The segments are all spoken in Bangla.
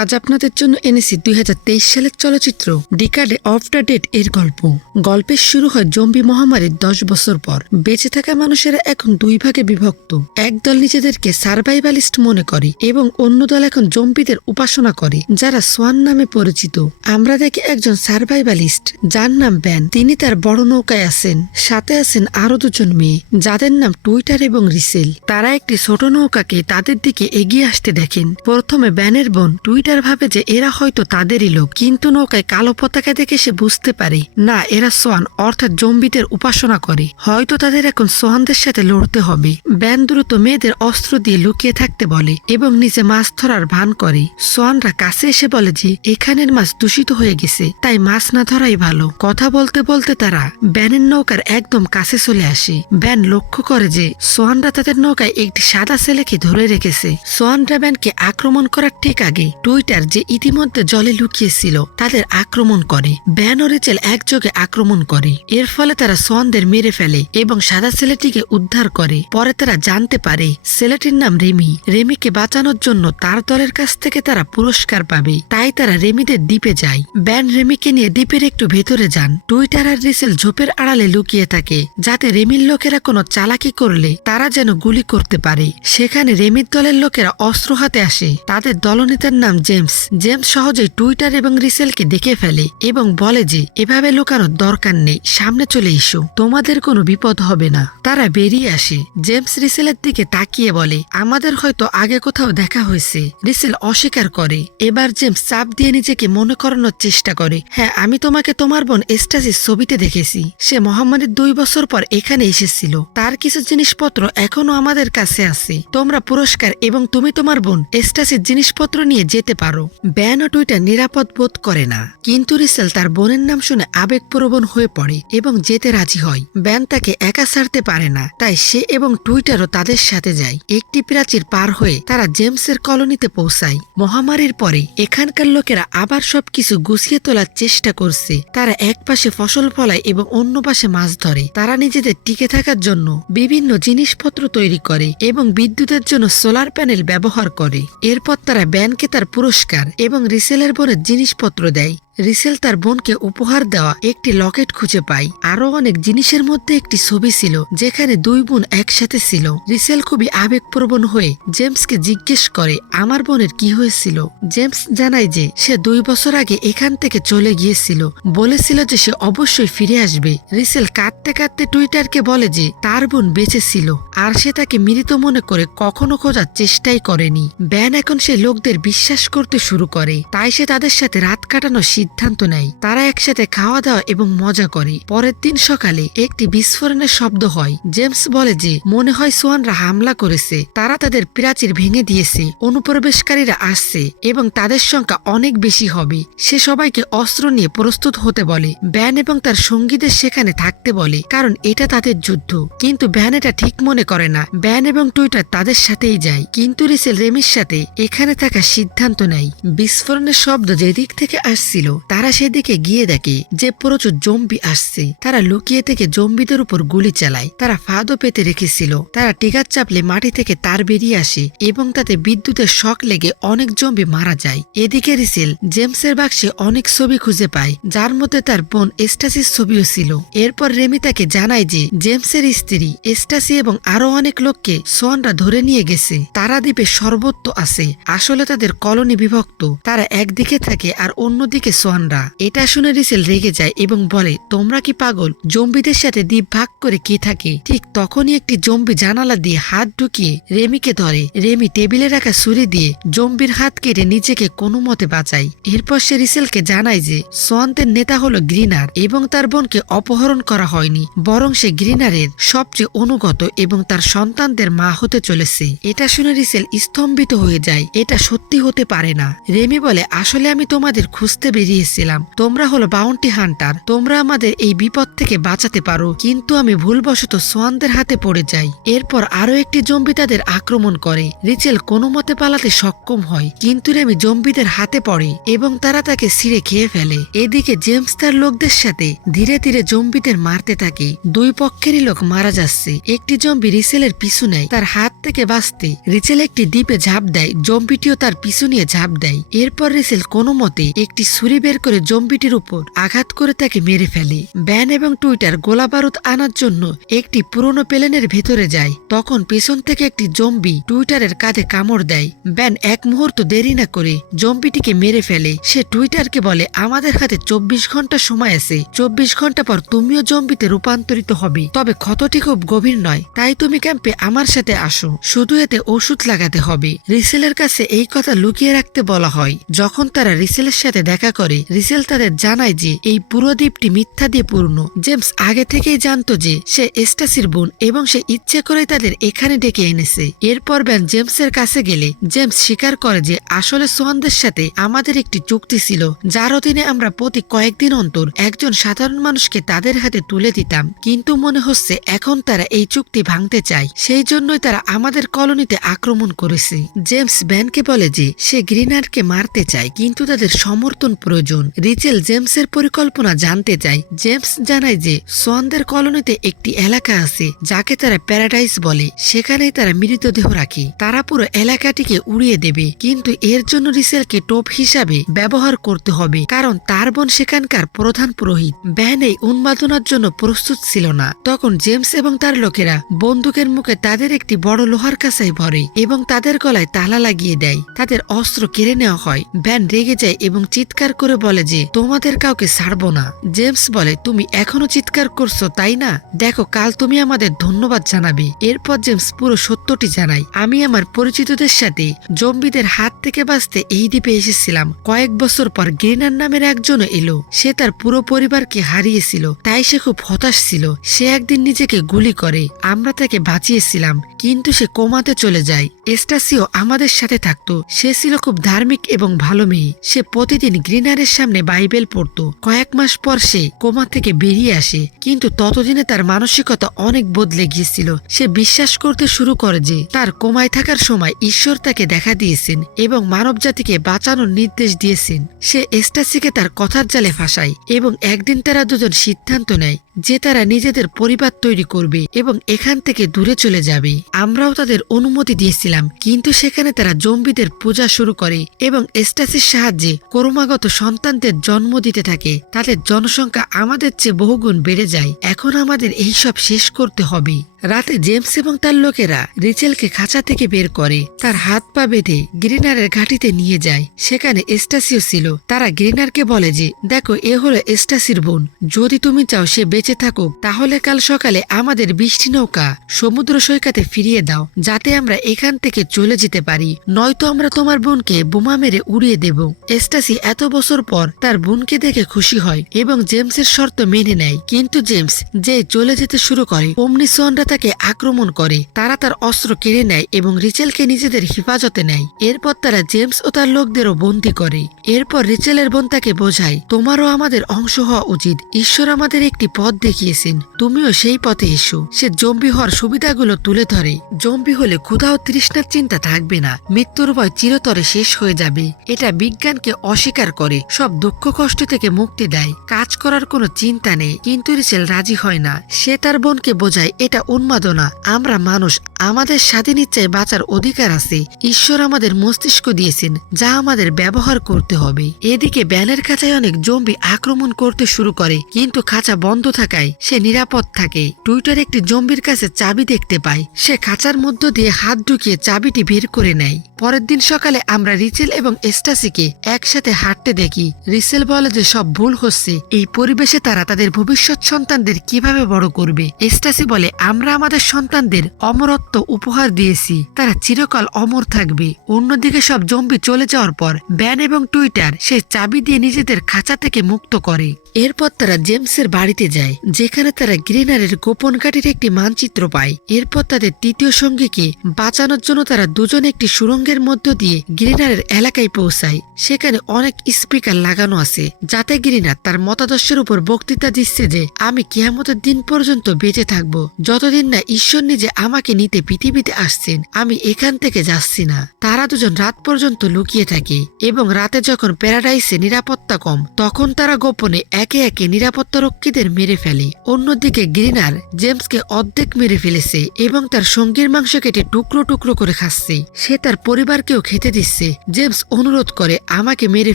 আজ আপনাদের জন্য এনেছি দুই হাজার তেইশ সালের চলচ্চিত্র ডিকাডে অফ দ্য ডেট এর গল্প। গল্পের শুরু হয় জম্বি মহামারীর দশ বছর পর। বেঁচে থাকা মানুষেরা এখন দুই ভাগে বিভক্ত। একদল নিজেদেরকে সার্ভাইভালিস্ট মনে করে এবং অন্য দল এখন জম্বিদের উপাসনা করে, যারা সোয়ান নামে পরিচিত। আমরা দেখি একজন সার্ভাইভালিস্ট, যার নাম ব্যান। তিনি তার বড় নৌকায় আছেন। সাথে আছেন আরও দুজন মেয়ে, যাদের নাম টুইটার এবং রিসেল। তারা একটি ছোট নৌকাকে তাদের দিকে এগিয়ে আসতে দেখেন। প্রথমে ব্যানের বোন টুইটার ভাবে যে এরা হয়তো তাদেরই লোক, কিন্তু নৌকায় কালো পতাকা দেখে সে বুঝতে পারে, না, এরা সোয়ান, অর্থাৎ জম্বিদের উপাসনা করে। হয়তো তাদের এখন সোয়ানদের সাথে লড়তে হবে। ব্যান দ্রুত মেয়েদের অস্ত্র দিয়ে লুকিয়ে থাকতে বলে এবং নিচে মাছ ধরার ভান করে। সোয়ানরা কাছে এসে বলে যে, এখানের মাছ দূষিত হয়ে গেছে, তাই মাছ না ধরাই ভালো। কথা বলতে বলতে তারা ব্যানের নৌকার একদম কাছে চলে আসে। ব্যান লক্ষ্য করে যে, সোয়ানরা তাদের নৌকায় একটি সাদা ছেলেকে ধরে রেখেছে। সোয়ানরা ব্যানকে আক্রমণ করার ঠিক আগে টুইটার যে ইতিমধ্যে জলে লুকিয়েছিল, তাদের আক্রমণ করে। ব্যান ও রেচেল একযোগে আক্রমণ করে। এর ফলে তারা সোয়ানদের মেরে ফেলে এবং সাদা ছেলেটিকে উদ্ধার করে। পরে তারা জানতে পারে, ছেলেটির নাম রেমি। রেমিকে বাঁচানোর জন্য তার দলের কাছ থেকে তারা পুরস্কার পাবে। তাই তারা রেমিদের দ্বীপে যায়। ব্যান রেমিকে নিয়ে দ্বীপের একটু ভেতরে যান। টুইটার আর রিসেল ঝোপের আড়ালে লুকিয়ে থাকে, যাতে রেমির লোকেরা কোনো চালাকি করলে তারা যেন গুলি করতে পারে। সেখানে রেমির দলের লোকেরা অস্ত্র হাতে আসে। তাদের দলনেতার নাম জেমস। জেমস সহজেই টুইটার এবং রিসেলকে দেখে ফেলে এবং বলে যে, এভাবে লুকানোর দরকার নেই, সামনে চলে এসো। তোমাদের কোনো বিপদ হবে না। তারা বেরিয়ে আসে। জেমস রিসেলের দিকে তাকিয়ে বলে, আমাদের হয়তো আগে কোথাও দেখা হয়েছে। রিসেল অস্বীকার করে। এবার জেমস চাপ দিয়ে নিজেকে মনে করানোর চেষ্টা করে হ্যাঁ আমি তোমাকে তোমার বোন এস্টাসির ছবিতে দেখেছি। সে মহামারীর দুই বছর পর এখানে এসেছিল। তার কিছু জিনিসপত্র এখনও আমাদের কাছে আছে। তোমরা পুরস্কার এবং তুমি তোমার বোন এস্টাসির জিনিসপত্র নিয়ে যেতে পারো, ব্যান ও টুইটার নিরাপদ বোধ করে না। কিন্তু রিসেল তার বোনের নাম শুনে আবেগপ্রবণ হয়ে পড়ে এবং যেতে রাজি হয়। ব্যান তাকে একা ছাড়তে পারে না, তাই সে এবং টুইটারও তাদের সাথে যায়। একটি প্রাচীর পার হয়ে তারা জেমসের কলোনিতে পৌঁছায়। মহামারীর পরে এখানকার লোকেরা আবার সবকিছু গুছিয়ে তোলার চেষ্টা করছে। তারা এক পাশে ফসল ফলায় এবং অন্য পাশে মাছ ধরে। তারা নিজেদের টিকে থাকার জন্য বিভিন্ন জিনিসপত্র তৈরি করে এবং বিদ্যুতের জন্য সোলার প্যানেল ব্যবহার করে। এরপর তারা ব্যানকে তার পুরস্কার এবং রিসেলের পরে জিনিসপত্র দেয়। রিসেল তার বোনকে উপহার দেওয়া একটি লকেট খুঁজে পায়। আরও অনেক জিনিসের মধ্যে একটি ছবি ছিল, যেখানে দুই বোন একসাথে ছিল। রিসেল খুবই আবেগপ্রবণ হয়ে জেমসকে জিজ্ঞেস করে, আমার বোনের কি হয়েছিল? জেমস জানায় যে, সে দুই বছর আগে এখান থেকে চলে গিয়েছিল। বলেছিল যে সে অবশ্যই ফিরে আসবে। রিসেল কাঁদতে কাঁদতে টুইটারকে বলে যে, তার বোন বেঁচে ছিল, আর সে তাকে মৃত মনে করে কখনো খোঁজার চেষ্টাই করেনি। ব্যান এখন সে লোকদের বিশ্বাস করতে শুরু করে। তাই সে তাদের সাথে রাত কাটানোর সিদ্ধান্ত নেয়। তারা একসাথে খাওয়া দাওয়া এবং মজা করে। পরের দিন সকালে একটি বিস্ফোরণের শব্দ হয়। জেমস বলে যে, মনে হয় সোয়ানরা হামলা করেছে। তারা তাদের প্রাচীর ভেঙে দিয়েছে। অনুপ্রবেশকারীরা আসছে এবং তাদের সংখ্যা অনেক বেশি হবে। সে সবাইকে অস্ত্র নিয়ে প্রস্তুত হতে বলে। ব্যান এবং তার সঙ্গীদের সেখানে থাকতে বলে, কারণ এটা তাদের যুদ্ধ। কিন্তু ব্যান এটা ঠিক মনে করে না। ব্যান এবং টুইটার তাদের সাথেই যায়। কিন্তু রিসেল রেমির সাথে এখানে থাকা সিদ্ধান্ত নেয়। বিস্ফোরণের শব্দ যেদিক থেকে আসছিল তারা সেদিকে গিয়ে দেখে যে প্রচুর জম্বি আসছে। তারা লুকিয়ে থেকে জম্বিদের উপর গুলি চালায়। তারা ফাঁদও পেতে রেখেছিল। তারা টিকার চাপলে মাটি থেকে তার বেরিয়ে আসে এবং তাতে বিদ্যুতের শক লেগে অনেক জম্বি মারা যায়। এদিকে রিসেল জেমসের বাক্সে অনেক ছবি খুঁজে পায়, যার মধ্যে তার বোন এস্টাসির ছবিও ছিল। এরপর রেমি তাকে জানায় যে জেমসের স্ত্রী এস্টাসি এবং আরও অনেক লোককে সোয়ানরা ধরে নিয়ে গেছে। তারা দ্বীপে সর্বত্র আছে। আসলে তাদের কলোনি বিভক্ত। তারা একদিকে থাকে আর অন্যদিকে সোয়ানরা এটা শুনে রিসেল রেগে যায় এবং বলে, তোমরা কি পাগল? জম্বিদের সাথে দ্বীপ ভাগ করে কে থাকে? ঠিক তখনই একটি জম্বি জানালা দিয়ে হাত ঢুকিয়ে রেমিকে ধরে। রেমি টেবিলে রাখা ছুরি দিয়ে জম্বির হাত কেটে নিজেকে কোনো মতে বাঁচায়। এরপর সে রিসেলকে জানায় যে সোয়ান্তের নেতা হলো গ্রিনার এবং তার বোনকে অপহরণ করা হয়নি, বরং সে গ্রিনারের সবচেয়ে অনুগত এবং তার সন্তানদের মা হতে চলেছে। এটা শুনে রিসেল স্তম্ভিত হয়ে যায়। এটা সত্যি হতে পারে না। রেমি বলে, আসলে আমি তোমাদের খুঁজতে বেরিয়ে বেরিয়েছিলাম। তোমরা হলো বাউন্টি হান্টার তোমরা আমাদের এই বিপদ থেকে বাঁচাতে পারো। কিন্তু আমি ভুলবশত সোয়ানদের হাতে পড়ে যাই। এরপর আরও একটি জম্বি তাদের আক্রমণ করে। রিচেল কোনো মতে পালাতে সক্ষম হয়। কিন্তু রেমি জম্বিদের হাতে পড়ে এবং তারা তাকে ছিঁড়ে খেয়ে ফেলে। এদিকে জেমস তার লোকদের সাথে ধীরে ধীরে জম্বিদের মারতে থাকে। দুই পক্ষেরই লোক মারা যাচ্ছে। একটি জম্বি রিসেলের পিছু নেয়, তার হাত থেকে বাঁচতে। রিচেল একটি দ্বীপে ঝাঁপ দেয়, জম্বিটিও তার পিছু নিয়ে ঝাঁপ দেয়। এরপর রিসেল কোনো মতে একটি ছুরি বের করে জম্বিটির উপর আঘাত করে তাকে মেরে ফেলে। ব্যান এবং টুইটার গোলা বারুদ আনার জন্য একটি পুরনো প্লেনের ভেতরে যায়। তখন পেছন থেকে একটি জম্বি টুইটারের কাঁধে কামড় দেয়। ব্যান এক মুহূর্ত দেরি না করে জম্বিটিকে মেরে ফেলে। সে টুইটারকে বলে, আমাদের হাতে চব্বিশ ঘণ্টা সময় আছে। চব্বিশ ঘণ্টা পর তুমিও জম্বিতে রূপান্তরিত হবে। তবে ক্ষতটি খুব গভীর নয়। তাই তুমি ক্যাম্পে আমার সাথে আসো। শুধু এতে ওষুধ লাগাতে হবে। রিসেলের কাছে এই কথা লুকিয়ে রাখতে বলা হয়। যখন তারা রিসেলের সাথে দেখা করে রিসেল তাদের জানায় যে, এই পুরো দ্বীপটি মিথ্যা দিয়ে পূর্ণ। জেমস আগে থেকেই জানতো যে, সে এস্টাসির বোন এবং সে ইচ্ছে করে তাদের এখানে ডেকে এনেছে। এরপর ব্যান জেমসের কাছে গেলে, জেমস স্বীকার করে যে, আসলে সোয়ানদের সাথে আমাদের একটি চুক্তি ছিল, যার অধীনে আমরা প্রতি কয়েকদিন অন্তর একজন সাধারণ মানুষকে তাদের হাতে তুলে দিতাম। কিন্তু মনে হচ্ছে এখন তারা এই চুক্তি ভাঙতে চায়। সেই জন্যই তারা আমাদের কলোনিতে আক্রমণ করেছে। জেমস ব্যানকে বলে যে, সে গ্রিনারকে মারতে চায়, কিন্তু তাদের সমর্থন প্রয়োজন। রিচেল জেমসের পরিকল্পনা জানতে চায় জেমস জানায় যে, সোয়ানদের কলোনিতে একটি এলাকা আছে, যাকে তারা প্যারাডাইস বলে। সেখানেই তারা মৃতদেহ রাখে। তারা পুরো এলাকাটিকে উড়িয়ে দেবে। কিন্তু এর জন্য রিসেলকে টোপ হিসাবে ব্যবহার করতে হবে। কারণ তার বোন সেখানকার প্রধান পুরোহিত। ব্যান এই উন্মাদনার জন্য প্রস্তুত ছিল না। তখন জেমস এবং তার লোকেরা বন্দুকের মুখে তাদের একটি বড় লোহার কাছাই ভরে এবং তাদের গলায় তালা লাগিয়ে দেয়। তাদের অস্ত্র কেড়ে নেওয়া হয়। ব্যান রেগে যায় এবং চিৎকার করে বলে যে, তোমাদের কাউকে ছাড়বো না। জেমস বলে, তুমি এখনও চিৎকার করছ, তাই না? দেখো, কাল তুমি আমাদের ধন্যবাদ জানাবে। এরপর জেমস পুরো সত্যটি জানায়, আমি আমার পরিচিতদের সাথে জম্বিদের হাত থেকে বাঁচতে এই দ্বীপে এসেছিলাম। কয়েক বছর পর গ্রিনার নামের একজনও এলো। সে তার পুরো পরিবারকে হারিয়েছিল, তাই সে খুব হতাশ ছিল। সে একদিন নিজেকে গুলি করে, আমরা তাকে বাঁচিয়েছিলাম, কিন্তু সে কোমাতে চলে যায়। এস্টাসিও আমাদের সাথে থাকতো। সে ছিল খুব ধার্মিক এবং ভালো মেয়ে। সে প্রতিদিন গ্রিনারের সামনে বাইবেল পড়ত। কয়েক মাস পর সে কোমা থেকে বেরিয়ে আসে। কিন্তু ততদিনে তার মানসিকতা অনেক বদলে গিয়েছিল। সে বিশ্বাস করতে শুরু করে যে তার কোমায় থাকার সময় ঈশ্বর তাকে দেখা দিয়েছেন এবং মানব জাতিকে বাঁচানোর নির্দেশ দিয়েছেন। সে এস্টাসিকে তার কথার জালে ফাঁসায় এবং একদিন তারা দুজন সিদ্ধান্ত নেয় যে তারা নিজেদের পরিবার তৈরি করবে এবং এখান থেকে দূরে চলে যাবে। আমরাও তাদের অনুমতি দিয়েছিলাম, কিন্তু সেখানে তারা জম্বিদের পূজা শুরু করে এবং এস্টাসির সাহায্যে ক্রমাগত সন্তানদের জন্ম দিতে থাকে। তাদের জনসংখ্যা আমাদের চেয়ে বহুগুণ বেড়ে যায়। এখন আমাদের এইসব শেষ করতে হবে। রাতে জেমস এবং তার লোকেরা রিচেলকে খাঁচা থেকে বের করে তার হাত পা বেঁধে গ্রিনারের ঘাটিতে নিয়ে যায়। সেখানে এস্টাসিও ছিল। তারা গ্রিনারকে বলে যে, দেখো, এ হলো এস্টাসির বোন। যদি তুমি চাও সে বেঁচে থাকুক, তাহলে কাল সকালে আমাদের বৃষ্টি নৌকা সমুদ্র সৈকতে ফিরিয়ে দাও, যাতে আমরা এখান থেকে চলে যেতে পারি। নয়তো আমরা তোমার বোনকে বোমা মেরে উড়িয়ে দেব। এস্টাসি এত বছর পর তার বোনকে দেখে খুশি হয় এবং জেমসের শর্ত মেনে নেয়। কিন্তু জেমস যে চলে যেতে শুরু করে, অমনি সোয়ানরা তাকে আক্রমণ করে। তারা তার অস্ত্র কেড়ে নেয় এবং রিচেলকে নিজেদের হেফাজতে নেয়। এরপর তারা জেমস ও তার লোকদেরও বন্দি করে। এরপর রিচেলের বোন তাকে বোঝায়, তোমারও আমাদের অংশ হওয়া উচিত। ঈশ্বর আমাদের একটি পথ দেখিয়েছেন। তুমিও সেই পথে এসো। সে জম্বি হওয়ার সুবিধাগুলো তুলে ধরে। জম্বি হলে ক্ষুধা ও তৃষ্ণার চিন্তা থাকবে না। মৃত্যুর ভয় চিরতরে শেষ হয়ে যাবে। এটা বিজ্ঞানকে অস্বীকার করে, সব দুঃখ কষ্ট থেকে মুক্তি দেয়। কাজ করার কোনো চিন্তা নেই। কিন্তু রিচেল রাজি হয় না। সে তার বোনকে বোঝায়, এটা উন্মাদনা আমরা মানুষ আমাদের স্বাধীন ইচ্ছায় বাঁচার অধিকার আছে। ঈশ্বর আমাদের মস্তিষ্ক দিয়েছেন, যা আমাদের ব্যবহার করতে হবে। এদিকে ব্যানের খাঁচায় অনেক জম্বি আক্রমণ করতে শুরু করে, কিন্তু খাঁচা বন্ধ থাকায় সে নিরাপদ থাকে। টুইটার একটি জম্বির কাছে চাবি দেখতে পায়। সে খাঁচার মধ্য দিয়ে হাত ঢুকিয়ে চাবিটি বের করে নেয়। পরের দিন সকালে আমরা রিচেল এবং এস্টাসিকে একসাথে হাঁটতে দেখি। রিসেল বলে যে সব ভুল হচ্ছে। এই পরিবেশে তারা তাদের ভবিষ্যৎ সন্তানদের কীভাবে বড় করবে? এস্টাসি বলে, আমরা আমাদের সন্তানদের অমরত্ব রক্ত উপহার দিয়েছি। তারা চিরকাল অমর থাকবে। অন্যদিকে সব জম্বি চলে যাওয়ার পর ব্যান এবং টুইটার সেই চাবি দিয়ে নিজেদের খাঁচা থেকে মুক্ত করে। এরপর তারা জেমসের বাড়িতে যায়, যেখানে তারা গ্রিনারের গোপন কাঠির একটি মানচিত্র পায়। এরপর তাদের তৃতীয় সঙ্গীকে বাঁচানোর জন্য তারা দুজন একটি সুড়ঙ্গের মধ্য দিয়ে গ্রিনারের এলাকায় পৌঁছায়। সেখানে অনেক স্পিকার লাগানো আছে, যাতে গ্রিনার তার মতাদর্শের উপর বক্তৃতা দিচ্ছে যে, আমি কিয়ামতের দিন পর্যন্ত বেঁচে থাকব। যতদিন না ঈশ্বর নিজে আমাকে নিতে পৃথিবীতে আসছেন, আমি এখান থেকে যাচ্ছি না। তারা দুজন রাত পর্যন্ত লুকিয়ে থাকে এবং রাতে যখন প্যারাডাইসে নিরাপত্তা কম, তখন তারা গোপনে একে একে নিরাপত্তা রক্ষীদের মেরে ফেলে। অন্যদিকে গ্রিনার জেমসকে অর্ধেক মেরে ফেলেছে এবং তার সঙ্গীর মাংস কেটে টুকরো টুকরো করে খাচ্ছে। সে তার পরিবারকেও খেতে দিচ্ছে। জেমস অনুরোধ করে, আমাকে মেরে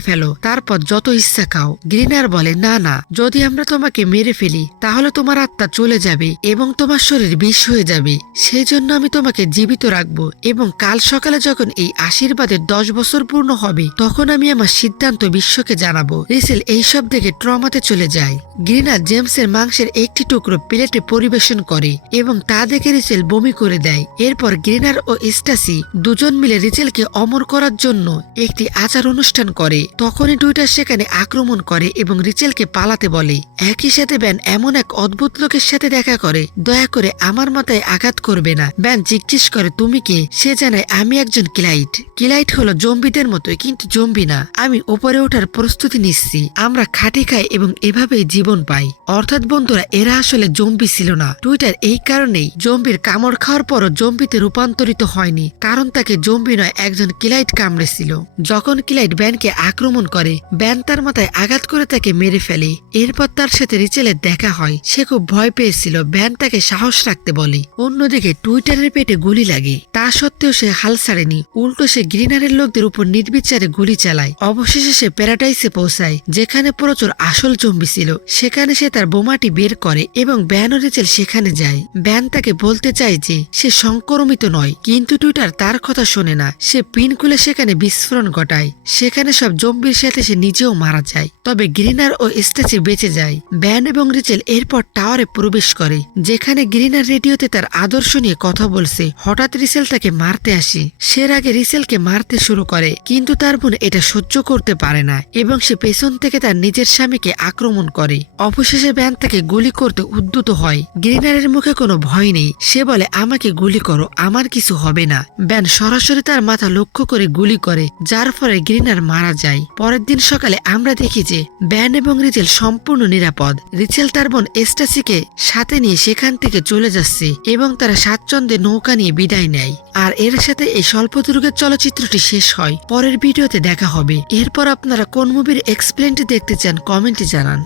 ফেলো, তারপর যত ইচ্ছা খাও। গ্রিনার বলে, না না, যদি আমরা তোমাকে মেরে ফেলি, তাহলে তোমার আত্মা চলে যাবে এবং তোমার শরীর বিষ হয়ে যাবে। সেই জন্য আমি তোমাকে জীবিত রাখব এবং কাল সকালে যখন এই আশীর্বাদের দশ বছর পূর্ণ হবে, তখন আমি আমার সিদ্ধান্ত বিশ্বকে জানাব। রিসেল এইসব দেখে ট্রমাতে চলে যায়। গ্রিনা জেমসের মাংসের একটি টুকরো প্লেটে পরিবেশন করে এবং তা দেখে রিচেল বমি করে দেয়। এরপর গ্রিনার ও স্টাসি দুজন মিলে রিচেলকে অমর করার জন্য একটি আচার অনুষ্ঠান করে। তখনই টুইটার সেখানে আক্রমণ করে এবং রিচেলকে পালাতে বলে। একই সাথে ব্যান এমন এক অদ্ভুত লোকের সাথে দেখা করে, দয়া করে আমার মাথায় আঘাত করবে না। ব্যান জিজ্ঞেস করে, তুমি কে? সে জানায়, আমি একজন কিলাইট কিলাইট হলো জম্বিদের মতোই, কিন্তু জম্বি না। আমি উপরে ওঠার প্রস্তুতি নিচ্ছি। আমরা খাটি খাই এবং এভাবেই জীবন পাই। অর্থাৎ বন্ধুরা, এরা আসলে জম্বি ছিল না। টুইটার এই কারণেই জম্বির কামড় খাওয়ার পরও জম্বিতে রূপান্তরিত হয়নি। কারণ তাকে জম্বি নয়, একজন কিলাইট কামড়েছিল। যখন কিলাইট ব্যানকে আক্রমণ করে, ব্যান তার মাথায় আঘাত করে তাকে মেরে ফেলে। এরপর তার সাথে রিচেলের দেখা হয়। সে খুব ভয় পেয়েছিল। ব্যান তাকে সাহস রাখতে বলে। অন্যদিকে টুইটারের পেটে গুলি লাগে। তা সত্ত্বেও সে হাল ছাড়েনি। উল্টো সে গ্রিনারের লোকদের উপর নির্বিচারে গুলি চালায়। অবশেষে সে প্যারাডাইসে পৌঁছায়, যেখানে প্রচুর আসল জম্বি ছিল। সেখানে সে তার বোমাটি বের করে এবং ব্যান রিচেল সেখানে যায়। ব্যান তাকে বলতে চায় যে, সে সংক্রমিত নয়, কিন্তু টুইটার তার কথা শোনে না। সে পিন খুলে সেখানে বিস্ফোরণ ঘটায়। সেখানে সব জম্বির সাথে সে নিজেও মারা যায়। তবে গ্রিনার ও স্ট্যাচি বেঁচে যায়। ব্যান এবং রিচেল এরপর টাওয়ারে প্রবেশ করে, যেখানে গ্রিনার রেডিওতে তার আদর্শ নিয়ে কথা বলছে। হঠাৎ রিসেল তাকে মারতে আসে। সে আগে রিসেলকে মারতে শুরু করে, কিন্তু তার বোন এটা সহ্য করতে পারে না এবং সে পেছন থেকে তার নিজের স্বামীকে আক্রমণ করে। অবশেষে ব্যান তাকে গুলি করতে উদ্যত হয়। গ্রিনারের মুখে কোনো ভয় নেই। সে বলে, আমাকে গুলি করো, আমার কিছু হবে না। ব্যান সরাসরি তার মাথা লক্ষ্য করে গুলি করে, যার ফলে গ্রিনার মারা যায়। পরের দিন সকালে আমরা দেখি যে, ব্যান এবং রিচেল সম্পূর্ণ নিরাপদ। রিচেল তার বোন এস্টাসিকে সাথে নিয়ে সেখান থেকে চলে যাচ্ছে এবং তারা সাতচন্দে নৌকা নিয়ে বিদায় নেয়। আর এর সাথে এই স্বল্প দুর্গের চলচ্চিত্রটি শেষ হয়। পরের ভিডিওতে দেখা হবে। এরপর আপনারা কোন মুভির এক্সপ্লেনটি দেখতে চান, কমেন্টে জানান।